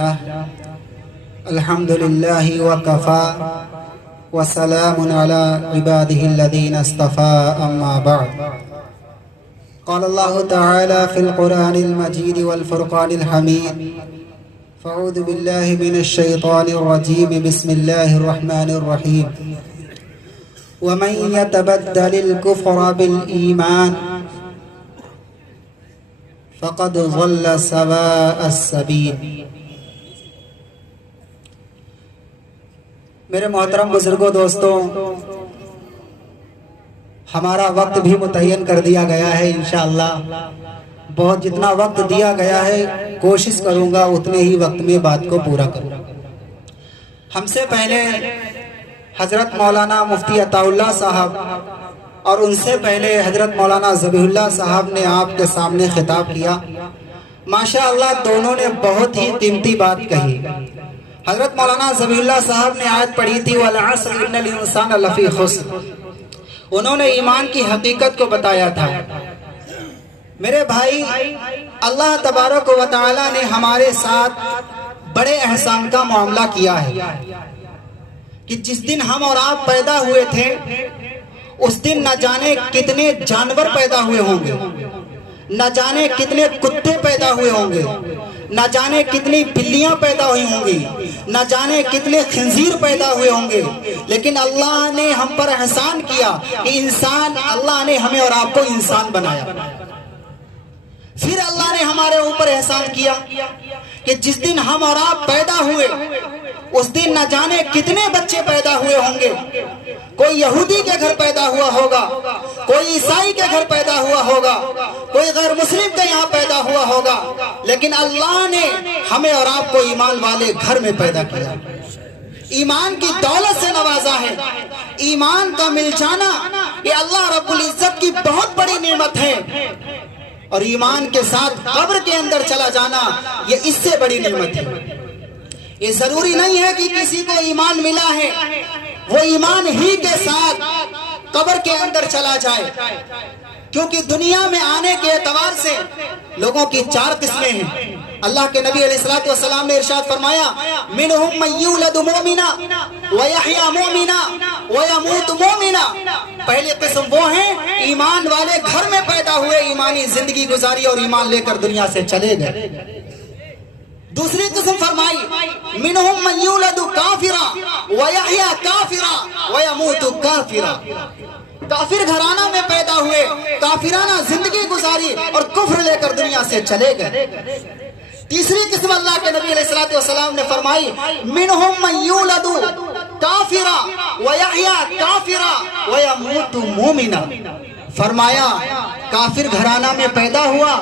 الحمد لله وكفى وسلام على عباده الذين اصطفى أما بعد قال الله تعالى في القرآن المجيد والفرقان الحميد فأعوذ بالله من الشيطان الرجيم بسم الله الرحمن الرحيم ومن يتبدل الكفر بالإيمان فقد ضل سواء السبيل۔ میرے محترم بزرگوں دوستوں، ہمارا وقت بھی متعین کر دیا گیا ہے۔ انشاءاللہ بہت جتنا وقت دیا گیا ہے کوشش کروں گا اتنے ہی وقت میں بات کو پورا کروں۔ ہم سے پہلے حضرت مولانا مفتی عطا اللہ صاحب اور ان سے پہلے حضرت مولانا ذبیح اللہ صاحب نے آپ کے سامنے خطاب کیا۔ ماشاءاللہ دونوں نے بہت ہی قیمتی بات کہی۔ حضرت مولانا ذبیح اللہ صاحب نے آیت پڑھی تھی وَالْعَصْرِ إِنَّ الْإِنسَانَ لَفِي خُسْرٍ، انہوں نے ایمان کی حقیقت کو بتایا تھا۔ میرے بھائی، اللہ تبارک و تعالی نے ہمارے ساتھ بڑے احسان کا معاملہ کیا ہے کہ جس دن ہم اور آپ پیدا ہوئے تھے اس دن نہ جانے کتنے جانور پیدا ہوئے ہوں گے، نہ جانے کتنے کتے پیدا ہوئے ہوں گے، نہ جانے کتنی بلیاں پیدا ہوئی ہوں گی، نہ جانے کتنے خنزیر پیدا ہوئے ہوں گے، لیکن اللہ نے ہم پر احسان کیا کہ اللہ نے ہمیں اور آپ کو انسان بنایا۔ پھر اللہ نے ہمارے اوپر احسان کیا کہ جس دن ہم اور آپ پیدا ہوئے اس دن نہ جانے کتنے بچے پیدا ہوئے ہوں گے۔ کوئی یہودی کے گھر پیدا ہوا ہوگا، کوئی عیسائی کے گھر پیدا ہوا ہوگا، کوئی غیر مسلم کے یہاں پیدا ہوا ہوگا، لیکن اللہ نے ہمیں اور آپ کو ایمان والے گھر میں پیدا کیا، ایمان کی دولت سے نوازا ہے۔ ایمان کا مل جانا یہ اللہ رب العزت کی بہت بڑی نعمت ہے، اور ایمان کے ساتھ قبر کے اندر چلا جانا یہ اس سے بڑی نعمت ہے۔ یہ ضروری نہیں ہے کہ کسی کو ایمان ملا ہے وہ ایمان ہی کے ساتھ قبر کے اندر چلا جائے، کیونکہ دنیا میں آنے کے اعتبار سے لوگوں کی چار قسمیں ہیں۔ اللہ کے نبی علیہ السلام نے ارشاد فرمایا منہم من یولد مومنا ویحیا مومنا ویموت مومنا۔ پہلی قسم وہ ہیں ایمان والے گھر میں پیدا ہوئے، ایمانی زندگی گزاری اور ایمان لے کر دنیا سے چلے گئے۔ دوسری قسم فرمائی منہم من یولد کافرا ویحیا کافرا ویموت کافرا۔ کافر گھرانہ میں پیدا ہوئے، کافرانہ زندگی گزاری اور کفر لے کر دنیا سے چلے گئے۔ تیسری قسم اللہ کے نبی علیہ السلام نے فرمائی منہم من یولد کافرا ویحیا کافرا ویموت مومنا۔ فرمایا کافر گھرانہ میں پیدا ہوا،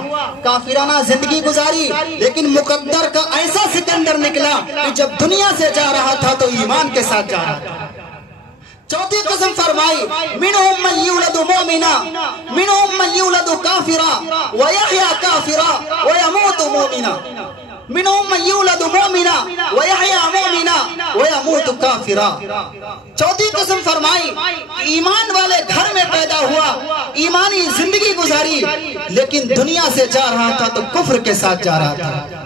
کافرانہ زندگی گزاری، لیکن مقدر کا ایسا سکندر نکلا کہ جب دنیا سے جا رہا تھا تو ایمان کے ساتھ جا رہا تھا۔ چوتھی قسم فرمائی منہم من یولد مومنا منہم من یولد کافرا ویحیا کافرا ویموت مومنا۔ منہم من یولد مومنا ویحیا مومنا ویموت کافرا۔ چوتھی قسم فرمائی ایمان والے گھر میں پیدا ہوا، ایمانی زندگی گزاری، لیکن دنیا سے جا رہا تھا تو کفر کے ساتھ جا رہا تھا۔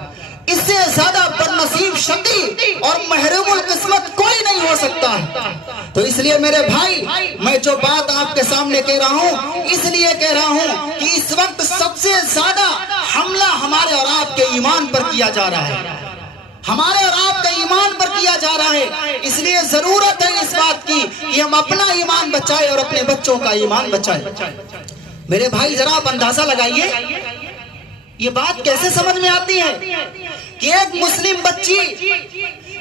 اس سے زیادہ بدنصیب شقی اور محروم القسمت کوئی نہیں ہو سکتا ہے۔ تو اس لیے میرے بھائی، میں جو بات آپ کے سامنے کہہ رہا ہوں اس لیے کہہ رہا ہوں کہ اس وقت سب سے زیادہ حملہ ہمارے اور آپ کے ایمان پر کیا جا رہا ہے، ہمارے اور آپ کے ایمان پر کیا جا رہا ہے۔ اس لیے ضرورت ہے اس بات کی کہ ہم اپنا ایمان بچائیں اور اپنے بچوں کا ایمان بچائیں۔ میرے بھائی ذرا آپ اندازہ لگائیے یہ بات کیسے سمجھ میں آتی ہے کہ ایک مسلم بچی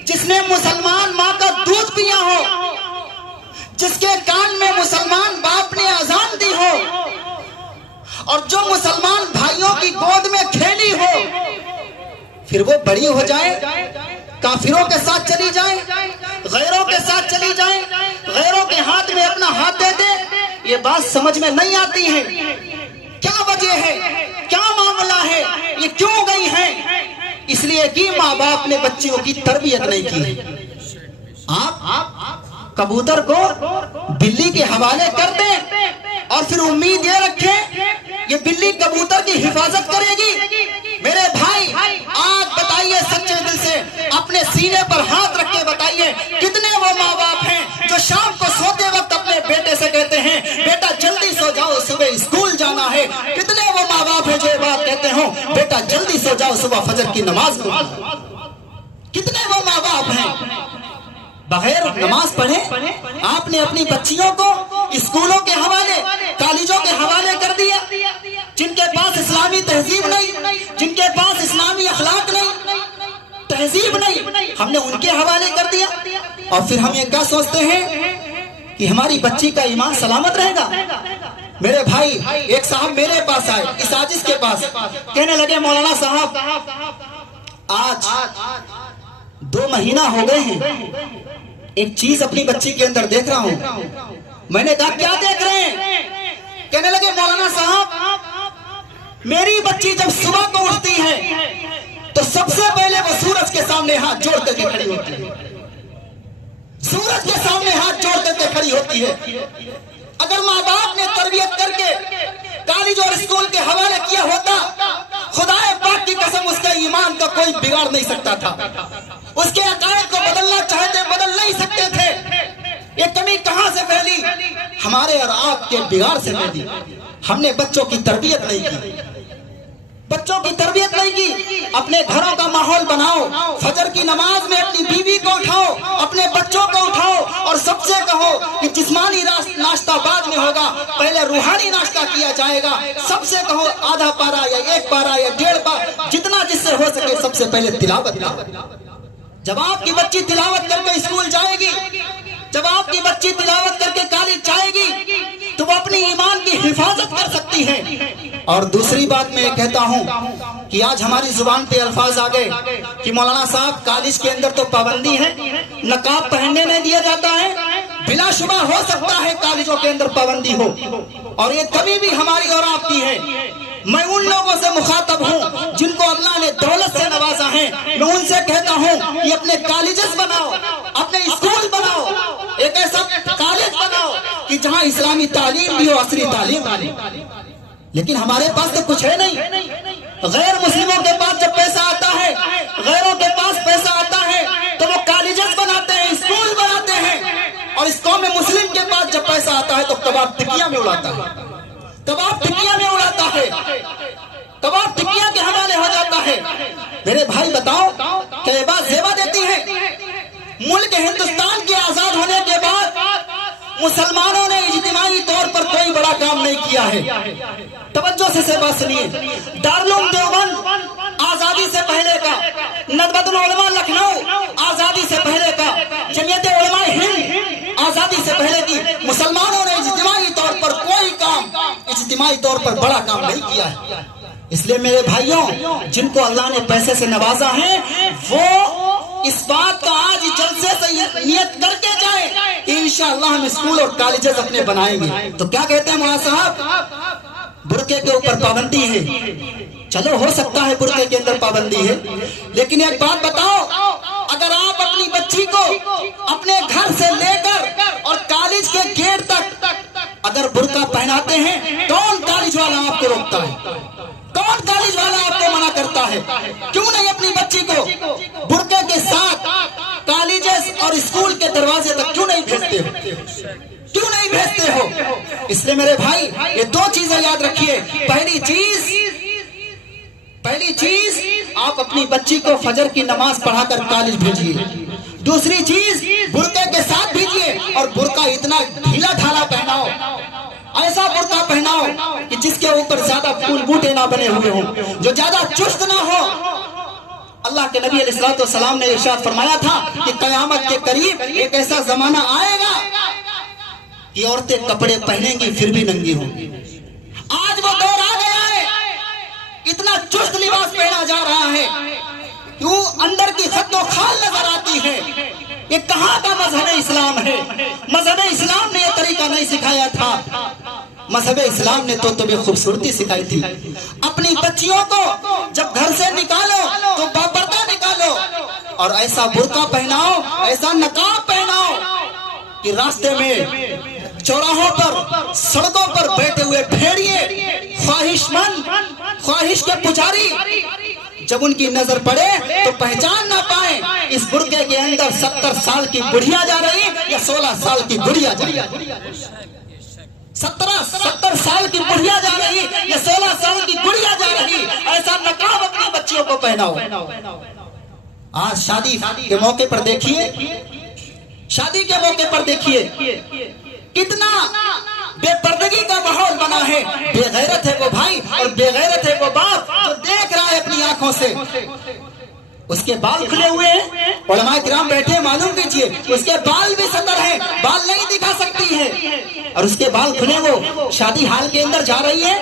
جس نے مسلمان ماں کا دودھ پیا ہو، جس کے کان میں مسلمان باپ نے اذان دی ہو، اور جو مسلمان بھائیوں کی گود میں کھیلی ہو، پھر وہ بڑی ہو جائے، کافروں کے ساتھ چلی جائے، غیروں کے ساتھ چلی جائے، غیروں کے ہاتھ میں اپنا ہاتھ دے دے، یہ بات سمجھ میں نہیں آتی ہے۔ کیا وجہ ہے، کیا معاملہ ہے، یہ کیوں گئی ہے؟ اس لیے کہ ماں باپ نے بچیوں کی تربیت نہیں کی ہے۔ آپ کبوتر کو بلی کے حوالے کر دیں اور پھر امید یہ رکھیں یہ بلی کبوتر کی حفاظت کرے گی؟ میرے بھائی آپ بتائیے سچے دل سے अपने सीने पर हाथ रख के बताइए कितने वो माँ बाप हैं जो शाम को सोते वक्त अपने बेटे से कहते हैं बेटा जल्दी सो जाओ सुबह स्कूल जाना है। कितने वो माँ बाप हैं जो ये बात कहते हो बेटा जल्दी सो जाओ सुबह फजर की नमाज में। कितने वो माँ बाप हैं बगैर नमाज पढ़े आपने अपनी बच्चियों को स्कूलों के हवाले कॉलेजों के हवाले कर दिया, जिनके पास इस्लामी तहजीब नहीं, जिनके पास इस्लामी अखलाक नहीं, तहजीब नहीं, हमने उनके हवाले कर दिया। और फिर हम ये क्या सोचते हैं कि हमारी बच्ची का ईमान सलामत रहेगा। मेरे भाई एक साहब मेरे पास आए इस आजिज के पास, कहने लगे मौलाना साहब आज 2 महीना हो गए हैं, एक चीज अपनी बच्ची के अंदर देख रहा हूं। मैंने कहा क्या देख रहे हैं? कहने लगे मौलाना साहब मेरी बच्ची जब सुबह को उठती है तो सबसे पहले वो सूरज के सामने हाथ जोड़ करके खड़ी होती है, सूरज के सामने हाथ जोड़ करके खड़ी होती है। अगर माँ बाप ने तरबियत करके कॉलेज और स्कूल के हवाले किया होता, खुदाए पाक की कसम उसके ईमान का कोई बिगाड़ नहीं सकता था, उसके अकायद को बदलना चाहते बदल नहीं सकते थे। ये कमी कहां से फैली? हमारे और आपके बिगाड़ से फैली। हमने बच्चों की तरबियत नहीं की, बच्चों की तरबियत नहीं की। अपने घरों का माहौल बनाओ, फजर की नमाज में अपनी बीवी को उठाओ, अपने बच्चों को उठाओ और सबसे कहो कि जिस्मानी नाश्ता बाद में होगा, पहले रूहानी नाश्ता किया जाएगा। सबसे कहो आधा पारा या 1 पारा या 1.5 पारा, जितना जिससे हो सके सबसे पहले तिलावत करो। जब आपकी बच्ची तिलावत करके स्कूल जाएगी, जब आपकी बच्ची तिलावत करके कॉलेज जाएगी तो वो अपनी ईमान की हिफाजत कर सकती है। और दूसरी बात मैं ये कहता हूँ कि आज हमारी जुबान पे अल्फाज आ गए कि मौलाना साहब कॉलेज के अंदर तो पाबंदी है, नकाब पहनने नहीं दिया जाता है। बिलाशुबा हो सकता है कॉलेजों के अंदर पाबंदी हो, और ये कभी भी हमारी और आपकी है। मैं उन लोगों से मुखातब हूँ जिनको अल्लाह ने दौलत से नवाजा है। मैं उनसे कहता हूँ कि अपने कॉलेजेस बनाओ, अपने स्कूल बनाओ, एक ऐसा कॉलेज बनाओ कि जहाँ इस्लामी तालीम भी हो, असली तालीम भी। लेकिन हमारे पास तो कुछ है नहीं। गैर मुस्लिमों के पास जब पैसा आता है, गैरों के पास पैसा आता है तो वो कॉलेजेस बनाते हैं, स्कूल बनाते हैं। और इस कौम में मुस्लिम के पास जब पैसा आता है तो कबाब टिकिया में उड़ाता है, कबाब टिकिया में उड़ाता है, कबाब टिकिया के हवाले हो जाता है। मेरे भाई बताओ क्या ये बात जेबा देती है? मुल्क हिंदुस्तान के आजाद होने के बाद मुसलमानों ने इज्तिमाई तौर पर कोई बड़ा काम नहीं किया है। तवज्जो से बात सुनिए। दारुल देवबंद आजादी से पहले का, नदवतुल उलमा लखनऊ आजादी से पहले का, जमीयत उलमा हिंद आजादी से पहले की, मुसलमानों ने इज्तिमाई तौर पर कोई काम, इज्तिमाई तौर पर बड़ा काम नहीं किया है। इसलिए मेरे भाइयों, जिनको अल्लाह ने पैसे से नवाजा है वो इस बात का आज जलसे से नियत करके जाए कि इंशाअल्लाह हम स्कूल और कॉलेजेस अपने बनाएंगे। तो क्या कहते हैं मौलाना साहब, बुर्के के ऊपर पाबंदी है। चलो हो सकता है बुर्के के अंदर पाबंदी है, लेकिन एक बात बताओ, अगर आप अपनी बच्ची को अपने घर से लेकर और कॉलेज के गेट तक अगर बुर्का पहनाते हैं, कौन कॉलेज वाला आपको रोकता है? कौन कॉलेज वाला आपको मना करता है? क्यों नहीं अपनी बच्ची को बुर्के के साथ कॉलेजेस और स्कूल के दरवाजे तक क्यों नहीं भेजते हो? क्यों नहीं भेजते हो? इसलिए मेरे भाई ये 2 चीजें याद रखिए। पहली चीज आप अपनी बच्ची को फजर की नमाज पढ़ाकर कॉलेज भेजिए। दूसरी चीज बुर्के के साथ भेजिए, और बुर्का इतना ढीला ढाला पहनाओ, ऐसा बुर्का पहनाओ कि जिसके ऊपर ज्यादा फूल बूटे ना बने हुए हों, जो ज्यादा चुस्त ना हो। अल्लाह के नबी अलैहिस्सलाम ने इरशाद फरमाया था कि कयामत के करीब एक ऐसा जमाना आएगा कि औरतें कपड़े पहनेंगी फिर भी नंगी होंगी। आज वो दौर आ गया है, इतना चुस्त लिबास पहना जा रहा है, क्यों अंदर की खद्दो खाल नजर आती है। ये कहाँ का मजहब इस्लाम है? मजहब इस्लाम ने यह तरीका नहीं सिखाया था। मजहब इस्लाम ने तो तुम्हें खूबसूरती सिखाई थी। अपनी बच्चियों को जब घर से निकालो तो बापर्दा निकालो, और ऐसा बुर्का पहनाओ, ऐसा नकाब पहनाओ कि रास्ते में, चौराहों पर, सड़कों पर बैठे हुए भेड़िए, ख्वाहिशमंद, ख्वाहिश के पुजारी जब उनकी नजर पड़े तो पहचान ना पाए इस बुर्के के अंदर 70 साल की बुढ़िया जा रही या 16 साल की बुढ़िया जा रही? 70 साल की बुढ़िया जा रही या 16 साल की बुढ़िया जा रही? ऐसा नकाब अपनी बच्चियों को पहनाओ। आज शादी के मौके पर देखिए, शादी के मौके पर देखिए कितना बेपर्दगी का माहौल बना है। बेगैरत है वो भाई और बेगैरत है वो बाप जो देख रहा है अपनी आंखों से। उसके बाल खुले हुए हैं, उलमाए किराम बैठे, मालूम कीजिए उसके बाल भी सतर हैं, बाल नहीं दिखा सकती है, और उसके बाल खुले वो शादी हाल के अंदर जा रही है।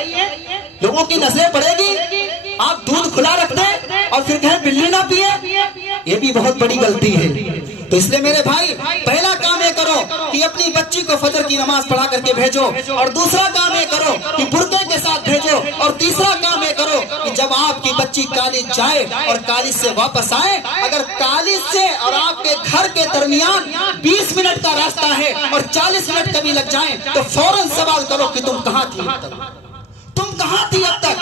लोगों की नजरें पड़ेगी, आप दूध खुला रख दें और फिर कहें बिल्ली ना पिए, ये भी बहुत बड़ी गलती है। तो इसलिए मेरे भाई, पहला काम ये करो कि अपनी बच्ची को फजर की नमाज पढ़ा करके भेजो, और दूसरा काम ये करो कि बुर्के के साथ भेजो, और तीसरा काम ये करो कि जब आपकी बच्ची कॉलेज जाए और कॉलेज से वापस आए, अगर कॉलेज से और आपके घर के दरमियान 20 मिनट का रास्ता है और 40 मिनट कभी लग जाए तो फौरन सवाल करो कि तुम कहाँ थी अब तक, तुम कहाँ थी अब तक,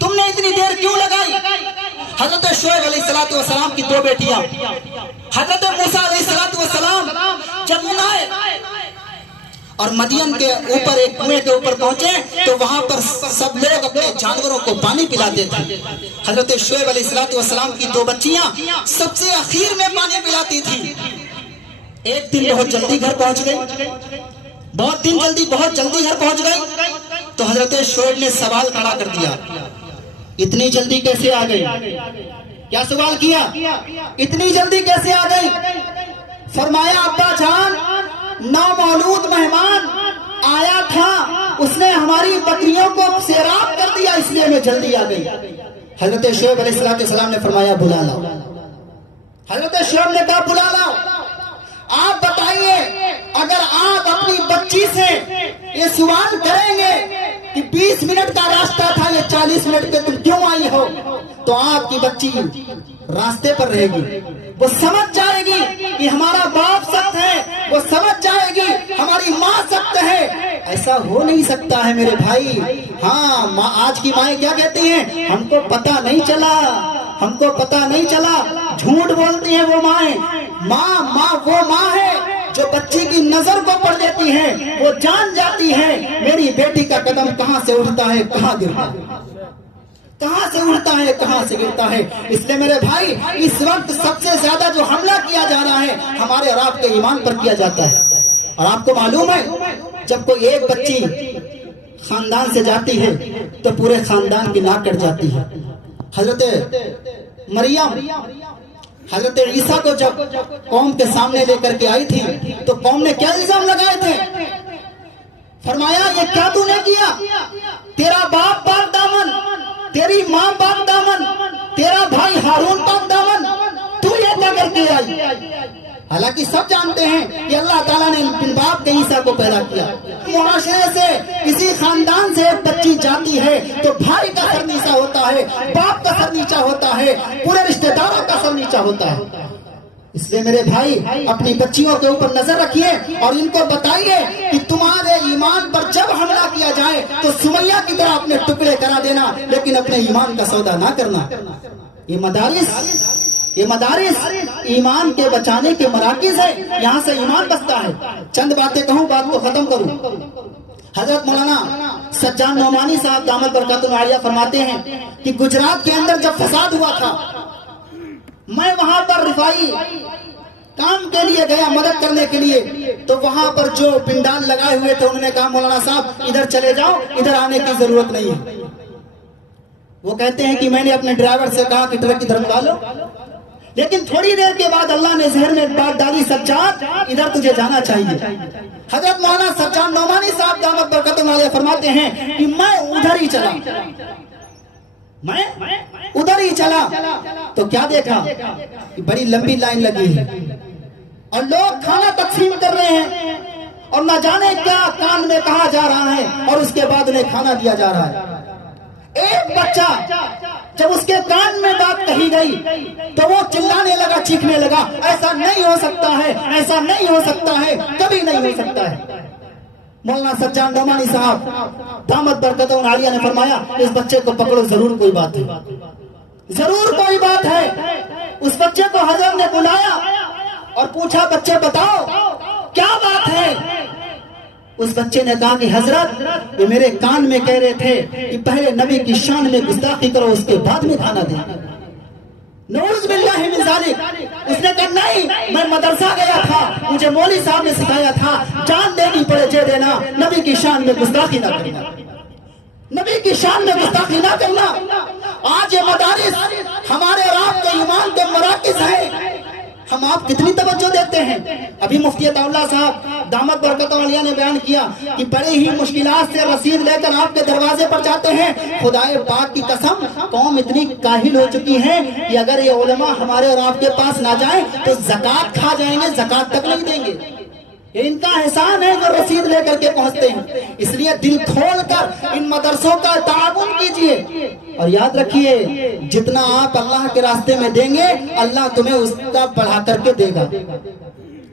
तुमने इतनी देर क्यों लगाई? हजरत शोएब अलैहिस्सलाम की 2 बेटियां, हजरत मूसा अलैहिस्सलाम जब यूनाए और मदियन के ऊपर एक कुएं के ऊपर पहुंचे तो वहां पर सब लोग अपने जानवरों को पानी पिलाते थे। हजरत शोएब अलैहिस्सलाम की 2 बच्चियां सबसे आखिर में पानी पिलाती थी। एक दिन बहुत जल्दी घर पहुंच गई, बहुत जल्दी घर पहुंच गई, तो हजरत शोएब ने सवाल खड़ा कर दिया, इतनी जल्दी कैसे आ गई? क्या सवाल किया? इतनी जल्दी कैसे आ गई? फरमाया, अब्बा जान, नामौलूद मेहमान आया था, उसने हमारी बकरियों को सैराब कर दिया, इसलिए मैं जल्दी आ गई। हजरत शोएब अलैहिस्सलाम ने फरमाया, बुला लाओ। हजरत शोएब ने कहा, बुला लाओ। आप बताइए, अगर आप अपनी बच्ची से ये सवाल करेंगे कि 20 मिनट का रास्ता था, ये 40 मिनट पे तुम क्यों आई हो, तो आपकी बच्ची रास्ते पर रहेगी, वो समझ जाएगी कि हमारा बाप सख्त है, वो समझ जाएगी हमारी माँ सख्त है। ऐसा हो नहीं सकता है मेरे भाई। हाँ, आज की माएँ क्या कहती हैं? हमको पता नहीं चला, हमको पता नहीं चला। झूठ बोलती हैं वो माएँ। माँ वो माँ है जो बच्ची की नजर को पढ़ लेती है, वो जान जाती है मेरी बेटी का कदम कहाँ से उठता है, कहाँ गिरता है, कहाँ से उठता है, कहाँ से गिरता है। इसलिए मेरे भाई, इस वक्त सबसे ज्यादा जो हमला किया जा रहा है हमारे और आपके ईमान पर किया जाता है। और आपको मालूम है, जब कोई एक बच्ची खानदान से जाती है तो पूरे खानदान की नाक कट जाती है। हजरत मरियम हजरत ईसा को जब कौम के सामने लेकर के आई थी तो कौम ने क्या इल्जाम लगाए थे? फरमाया, ये क्या तूने किया? तेरा बाप पाक दामन, तेरी माँ पाक दामन, तेरा भाई हारून पाक दामन, तू ये क्या करके आई? हालांकि सब जानते हैं कि अल्लाह ताला ने बिन बाप के ईसा को पैदा किया। मुआशरे से किसी खानदान से एक बच्ची जाती है तो भाई का सर नीचा होता है, बाप का सर नीचा होता है, पूरे रिश्तेदारों का सर नीचा होता है। इसलिए मेरे भाई, अपनी बच्चियों के ऊपर नजर रखिए और इनको बताइए कि तुम्हारे ईमान पर जब हमला किया जाए तो सुमैया की तरह अपने टुकड़े करा देना, लेकिन अपने ईमान का सौदा ना करना। ये मदारिस ईमान के बचाने के मराकिज है, यहाँ से ईमान बचता है। चंद बातें कहूँ, बात को खत्म करूँ। हजरत मौलाना सज्जाद नौमानी साहब दामद बरकातुहु आलिया फरमाते हैं कि गुजरात के अंदर जब फसाद हुआ था, मैं वहां पर रिफाई काम के लिए गया, मदद करने के लिए, तो वहां पर जो पिंडाल लगाए हुए थे उन्होंने कहा, मौलाना साहब इधर चले जाओ, इधर आने की जरूरत नहीं है। वो कहते हैं कि मैंने अपने ड्राइवर से कहा कि ट्रक इधर मुड़ा लो, लेकिन थोड़ी देर के बाद अल्लाह ने जहर में बात डाली, सज्जाद इधर तुझे जाना चाहिए। हजरत मौलाना सज्जाद नौमानी साहब दामद बरकातुहु आलिया फरमाते हैं कि मैं उधर ही चला, मैं उधर ही चला तो क्या देखा कि बड़ी लंबी लाइन लगी है और लोग खाना तकसीम कर रहे हैं और न जाने क्या कान में कहा जा रहा है और उसके बाद उन्हें खाना दिया जा रहा है। एक बच्चा जब उसके कान में बात कही गई तो वो चिल्लाने लगा, चीखने लगा, ऐसा नहीं हो सकता है, ऐसा नहीं हो सकता है, कभी नहीं हो सकता है। मौलाना सज्जाद नौमानी साहब दामद बरकातुहु आलिया ने फरमाया, इस बच्चे को पकड़ो, जरूर कोई बात है, ضرور کوئی بات ہے. اس بچے کو حضرت نے بلایا اور پوچھا بچے بتاؤ کیا بات ہے. اس بچے نے کہا کہ حضرت یہ میرے کان میں کہہ رہے تھے کہ پہلے نبی کی شان میں گستاخی کرو اس کے بعد میں کھانا دیں. نعوذ باللہ من ذالک. اس نے کہا نہیں میں مدرسہ گیا تھا مجھے مولوی صاحب نے سکھایا تھا جان دینی پڑے جے دینا نبی کی شان میں گستاخی نہ کرنا. نبی کی شان میں گستاخی نہ کرنا. آج یہ مدارس ہمارے اور آپ کے ایمان کے مراکز ہیں. ہم آپ کتنی توجہ دیتے ہیں. ابھی مفتی عطا اللہ صاحب دامت برکت عالیہ نے بیان کیا کہ بڑی ہی مشکلات سے رسید لے کر آپ کے دروازے پر جاتے ہیں. خدائے پاک کی قسم قوم اتنی کاہل ہو چکی ہے کہ اگر یہ علماء ہمارے اور آپ کے پاس نہ جائیں تو زکوٰۃ کھا جائیں گے, زکوٰۃ تک نہیں دیں گے. یہ ان کا احسان ہے جو رسید لے کر کے پہنچتے ہیں. اس لیے دل کھول کر ان مدرسوں کا تعاون کیجئے اور یاد رکھیے جتنا آپ اللہ کے راستے میں دیں گے اللہ تمہیں اس کا بڑھا کر کے دے گا.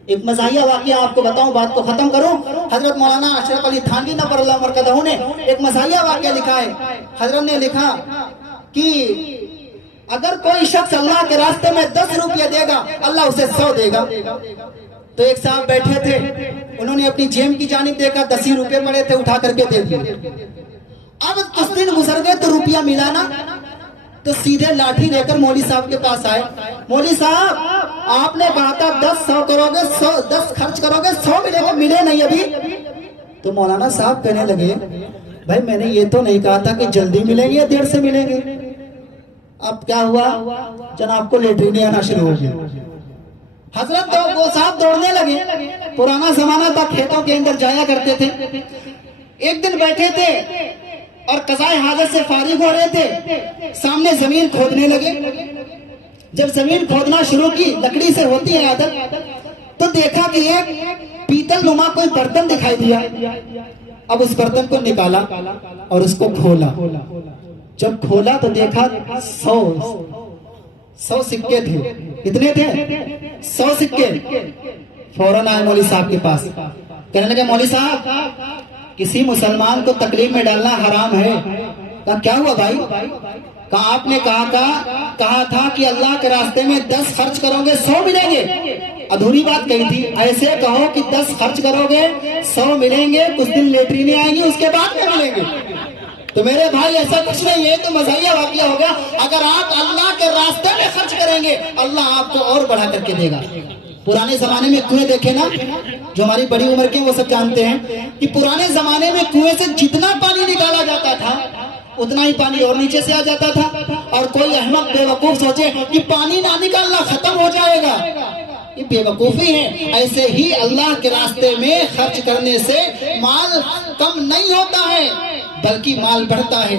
ایک مزاحیہ واقعہ آپ کو بتاؤں, بات کو ختم کروں. حضرت مولانا اشرف علی تھانوی نور اللہ مرکزہ نے ایک مزاحیہ واقعہ لکھا ہے. حضرت نے لکھا کہ اگر کوئی شخص اللہ کے راستے میں 10 روپیہ دے گا اللہ اسے 100 دے گا. تو ایک صاحب بیٹھے تھے, انہوں نے اپنی جیب کی جانب دیکھا 10 روپے پڑے تھے, اٹھا کر کے دے دیے. اب کچھ دن گزر گئے تو روپیہ ملا نا, تو سیدھے لاٹھی لے کر مولوی صاحب کے پاس آئے. مولوی صاحب آپ نے کہا تھا 10 100 کرو گے, 10 خرچ کرو گے 100 ملے گا, ملے نہیں ابھی. تو مولانا صاحب کہنے لگے بھائی میں نے یہ تو نہیں کہا تھا کہ جلدی ملیں گے یا دیر سے ملیں گے. اب کیا ہوا جناب کو لیٹرین آنا شروع ہو گیا. حضرت وہ صاحب دوڑنے لگے. پرانا زمانہ تھا کھیتوں کے اندر جایا کرتے تھے. ایک دن بیٹھے تھے اور قضائے حاجت سے فارغ ہو رہے تھے, سامنے زمین کھودنے لگے. جب زمین کھودنا شروع کی, لکڑی سے ہوتی ہے عادت, تو دیکھا کہ ایک پیتل نما کوئی برتن دکھائی دیا. اب اس برتن کو نکالا اور اس کو کھولا. جب کھولا تو دیکھا 100 سکے تھے. کتنے تھے؟ 100 سکے. فوراً آئے مولوی صاحب کے پاس, کہنے لگے مولوی صاحب کسی مسلمان کو تکلیف میں ڈالنا حرام ہے. کہا کیا ہوا بھائی؟ کہا آپ نے کہا تھا کہ اللہ کے راستے میں 10 خرچ کرو گے 100 ملیں گے. ادھوری بات کہی تھی. ایسے کہو کہ 10 خرچ کرو گے 100 ملیں گے, کچھ دن لیٹرینیں آئیں گی اس کے بعد میں ملیں گے. تو میرے بھائی ایسا کچھ نہیں ہے, تو مزاحیہ واقعہ ہو گیا. اگر آپ اللہ کے راستے میں خرچ کریں گے اللہ آپ کو اور بڑھا کر کے دے گا. پرانے زمانے میں کنویں دیکھے نا, جو ہماری بڑی عمر کے وہ سب جانتے ہیں کہ پرانے زمانے میں کنویں سے جتنا پانی نکالا جاتا تھا اتنا ہی پانی اور نیچے سے آ جاتا تھا. اور کوئی احمق بے وقوف سوچے کہ پانی نہ نکالنا ختم ہو جائے گا, یہ بے وقوفی ہے. ایسے ہی اللہ کے راستے میں خرچ کرنے سے مال کم نہیں ہوتا ہے بلکہ مال بڑھتا ہے.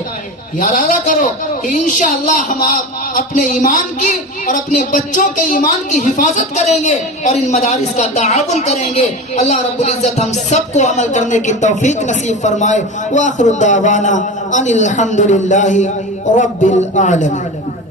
ارادہ کرو کہ انشاءاللہ ہم اپنے ایمان کی اور اپنے بچوں کے ایمان کی حفاظت کریں گے اور ان مدارس کا تعاون کریں گے. اللہ رب العزت ہم سب کو عمل کرنے کی توفیق نصیب فرمائے. وآخر دعوانا ان الحمدللہ رب العالمین.